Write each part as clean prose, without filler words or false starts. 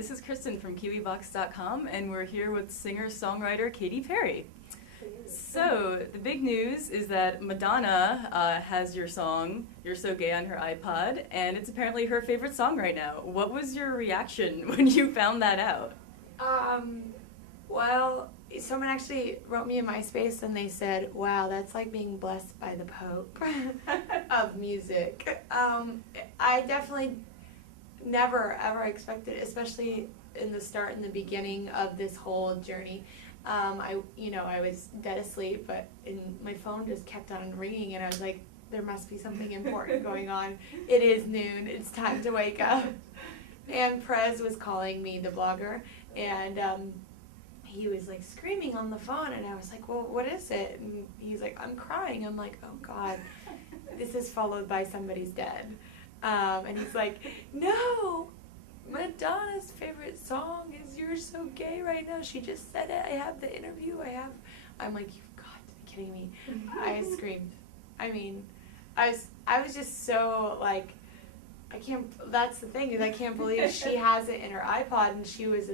this is Kristen from KiwiBox.com, and we're here with singer-songwriter Katy Perry. So, the big news is that Madonna has your song, You're So Gay, on her iPod, and it's apparently her favorite song right now. What was your reaction when you found that out? Well, someone actually wrote me in MySpace and they said, wow, that's like being blessed by the Pope of music. I definitely never ever expected, especially in the beginning of this whole journey. I was dead asleep, but my phone just kept on ringing, and I was like, there must be something important going on. It is noon. It's time to wake up. And Prez was calling me, the blogger, and he was like screaming on the phone, and I was like, well, what is it? And he's like, I'm crying. I'm like, oh God, this is followed by somebody's dead. And he's like, no, Madonna's favorite song is You're So Gay right now. She just said it. I have the interview. I'm like, you've got to be kidding me. I screamed. I mean, I was just so like, that's the thing, is I can't believe she has it in her iPod, and she was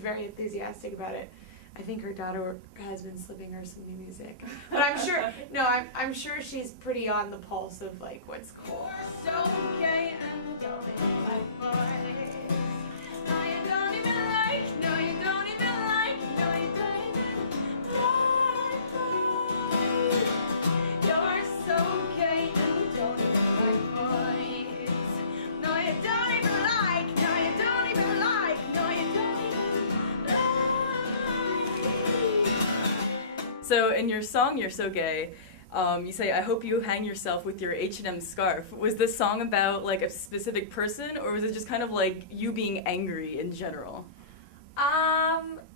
very enthusiastic about it. I think her daughter has been slipping her some new music. But I'm sure she's pretty on the pulse of like what's cool. You're so gay and don't even like boys. No, you don't even like, no, you don't even like, no, you don't even like boys. You're so gay and you don't even like boys. No, you don't even like, no, you don't even like, no, you don't even like. So, in your song, You're So Gay, you say, I hope you hang yourself with your H&M scarf. Was this song about like a specific person, or was it just kind of like you being angry in general?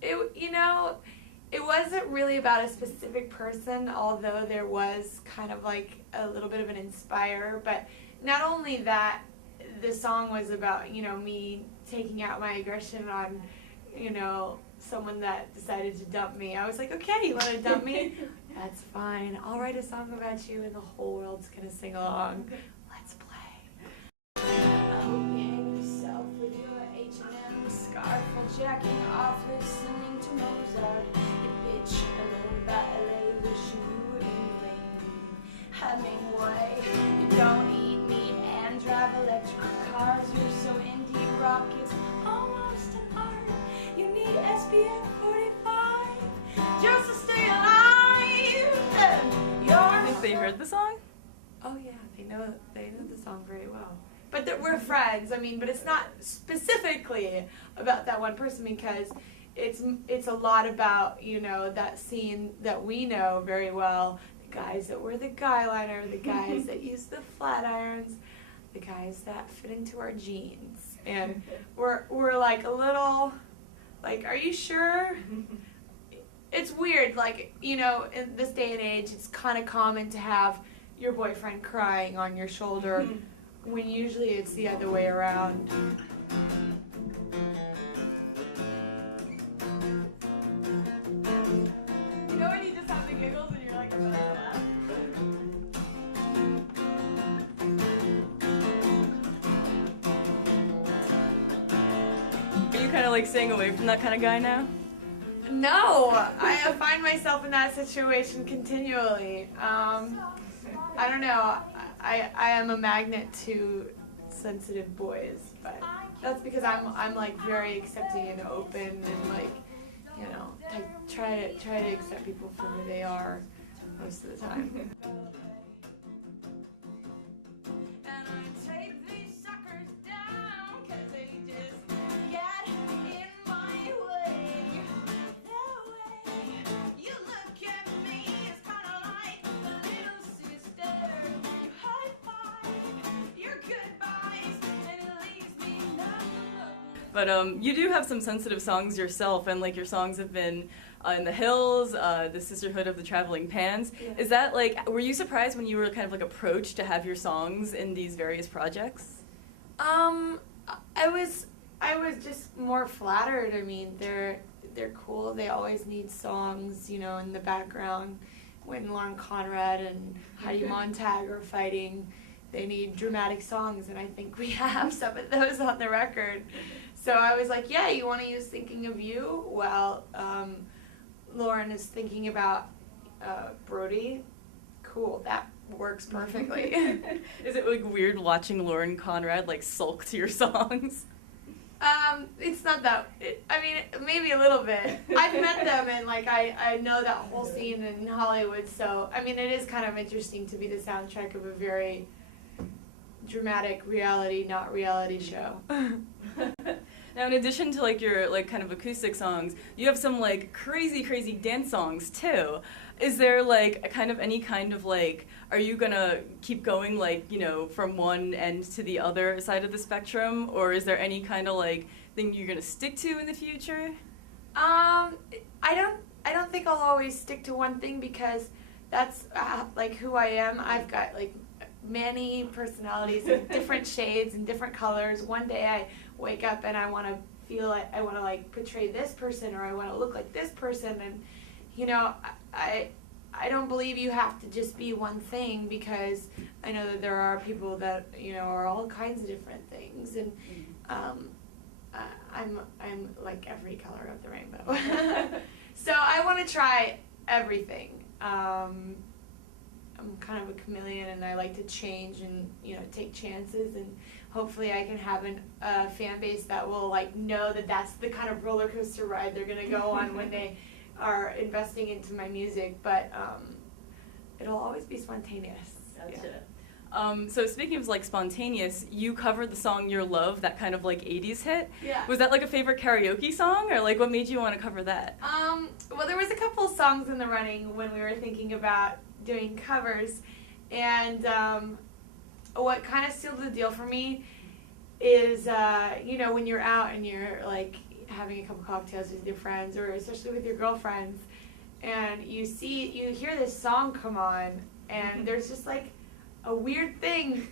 It wasn't really about a specific person, although there was kind of like a little bit of an inspire. But not only that, the song was about, me taking out my aggression on, someone that decided to dump me. I was like, okay, you want to dump me? That's fine. I'll write a song about you and the whole world's going to sing along. Let's play. I hope you hang yourself with your H&M scarf while jacking off listening to Mozart. You bitch alone about LA, wishing you were in Lane, Hemingway. You don't eat meat and drive electric cars. You're so indie rock, it's almost an art. You need SPF 45 just to stay alive. I think they heard the song? Oh yeah, they know the song very well. But we're friends. But it's not specifically about that one person, because it's a lot about that scene that we know very well. The guys that wear the guy liner, the guys that use the flat irons, the guys that fit into our jeans, and we're like a little like, are you sure? It's weird, like, in this day and age, it's kind of common to have your boyfriend crying on your shoulder when usually it's the other way around. You know when you just have the giggles and you're like, about to laugh? Are you kind of like staying away from that kind of guy now? No, I find myself in that situation continually. I don't know. I am a magnet to sensitive boys, but that's because I'm like very accepting and open, and like, I try to accept people for who they are most of the time. But you do have some sensitive songs yourself, and like your songs have been in The Hills, The Sisterhood of the Traveling Pans. Yeah. Is that like, were you surprised when you were kind of like approached to have your songs in these various projects? I was just more flattered. They're cool. They always need songs, in the background. When Lauren Conrad and Heidi Montag are fighting, they need dramatic songs, and I think we have some of those on the record. So I was like, yeah, you want to use Thinking of You? Well, Lauren is thinking about Brody. Cool, that works perfectly. Is it like weird watching Lauren Conrad like sulk to your songs? It's not that. I mean, maybe a little bit. I've met them, and like I know that whole scene in Hollywood. So I mean, it is kind of interesting to be the soundtrack of a very dramatic reality, not reality show. Now, in addition to like your like kind of acoustic songs, you have some like crazy dance songs too. Is there like a kind of any kind of like, are you gonna keep going like, you know, from one end to the other side of the spectrum, or is there any kind of like thing you're gonna stick to in the future? I don't think I'll always stick to one thing, because that's like who I am. I've got like many personalities of different shades and different colors. One day I wake up and I want to feel like I want to like portray this person, or I want to look like this person, and you know, I don't believe you have to just be one thing, because I know that there are people that, you know, are all kinds of different things, and I'm like every color of the rainbow. So I want to try everything. I'm kind of a chameleon, and I like to change and, you know, take chances, and hopefully I can have a fan base that will like know that that's the kind of roller coaster ride they're gonna go on when they are investing into my music. But it'll always be spontaneous. Gotcha. Yeah. So speaking of like spontaneous, you covered the song Your Love, that kind of like 80s hit. Yeah. Was that like a favorite karaoke song, or like what made you want to cover that? Well, there was a couple of songs in the running when we were thinking about doing covers, and what kind of sealed the deal for me is, you know, when you're out and you're like having a couple cocktails with your friends, or especially with your girlfriends, and you hear this song come on, and there's just like a weird thing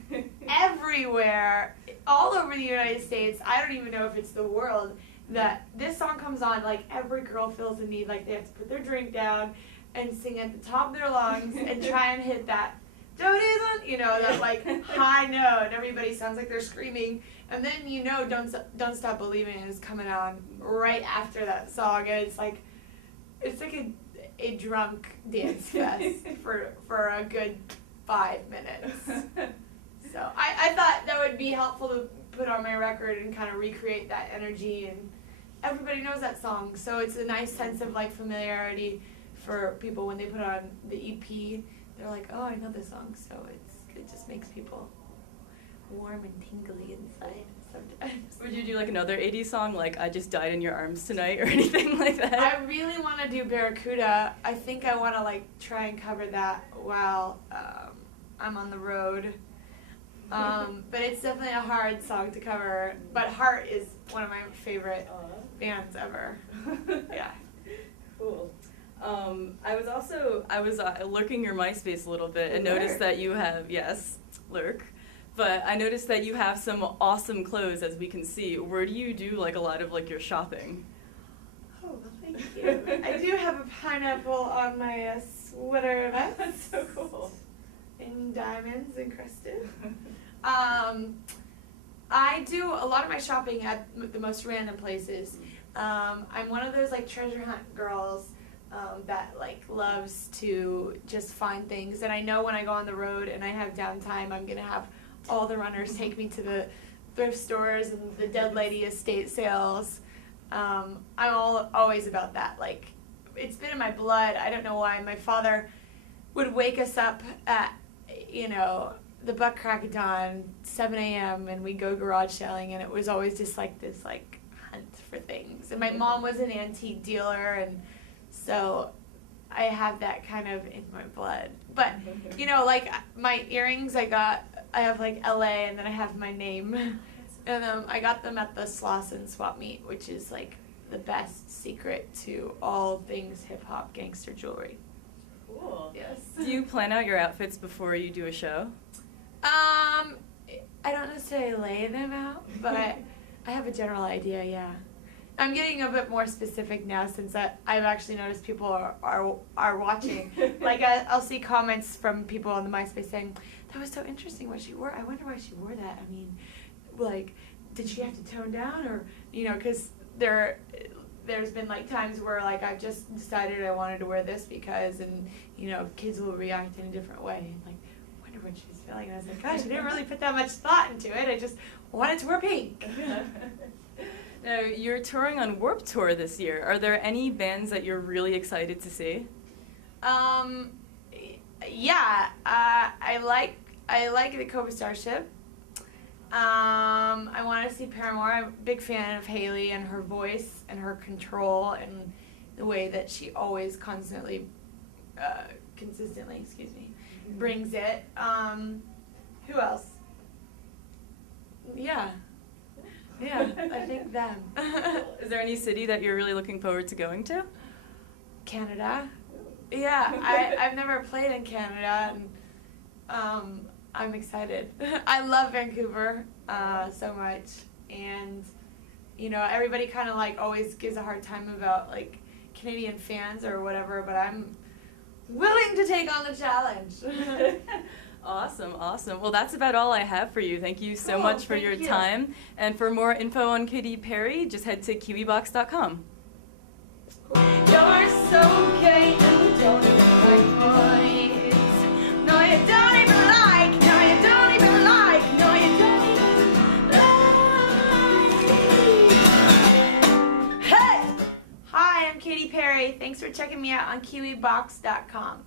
everywhere, all over the United States. I don't even know if it's the world, that this song comes on, like every girl feels the need, like they have to put their drink down and sing at the top of their lungs and try and hit that, you know, that like high note, and everybody sounds like they're screaming, and then, you know, Don't Stop Believing is coming on right after that song, and it's like a drunk dance fest for a good 5 minutes. So I thought that would be helpful to put on my record and kind of recreate that energy, and everybody knows that song, so it's a nice sense of like familiarity for people when they put on the EP. They're like, oh, I know this song, so it just makes people warm and tingly inside sometimes. Would you do like another 80s song, like I Just Died in Your Arms Tonight, or anything like that? I really want to do Barracuda. I think I want to like try and cover that while I'm on the road. But it's definitely a hard song to cover. But Heart is one of my favorite bands ever. Yeah. Cool. I was lurking your MySpace a little bit and noticed that you have, yes, lurk, but I noticed that you have some awesome clothes, as we can see. Where do you do like a lot of like your shopping? Oh, well, thank you. I do have a pineapple on my sweater vest. That's so cool. In diamonds encrusted. I do a lot of my shopping at the most random places. I'm one of those like treasure hunt girls that like loves to just find things, and I know when I go on the road and I have downtime, I'm gonna have all the runners take me to the thrift stores and the Dead Lady estate sales. I'm always about that. Like, it's been in my blood. I don't know why. My father would wake us up at, you know, the butt crack of dawn, 7 a.m., and we'd go garage selling, and it was always just like this like hunt for things. And my mom was an antique dealer, and so I have that kind of in my blood. But, you know, like my earrings I have like LA, and then I have my name. And I got them at the Slauson Swap Meet, which is like the best secret to all things hip hop gangster jewelry. Cool. Yes. Do you plan out your outfits before you do a show? I don't necessarily lay them out, but I have a general idea, yeah. I'm getting a bit more specific now, since I've actually noticed people are watching. Like, I'll see comments from people on the MySpace saying, that was so interesting what she wore. I wonder why she wore that. I mean, like, did she have to tone down, or because there's been like times where like I've just decided I wanted to wear this because, and kids will react in a different way. And like, wonder what she's feeling. And I was like, gosh, I didn't really put that much thought into it. I just wanted to wear pink. Now, you're touring on Warped Tour this year. Are there any bands that you're really excited to see? Yeah, I like the Cobra Starship. I want to see Paramore. I'm a big fan of Haley and her voice and her control and the way that she always consistently, brings it. Who else? Yeah, I think them. Is there any city that you're really looking forward to going to? Canada. Yeah, I've never played in Canada, and I'm excited. I love Vancouver so much, and everybody kind of like always gives a hard time about like Canadian fans or whatever, but I'm willing to take on the challenge. Awesome. Well, that's about all I have for you. Thank you so Cool, much for thank your you. time. And for more info on Katy Perry, just head to kiwibox.com. You're so gay and you don't even like boys. No, you don't even like. No, you don't even like. No, you don't even like. Hey! Hi, I'm Katy Perry. Thanks for checking me out on kiwibox.com.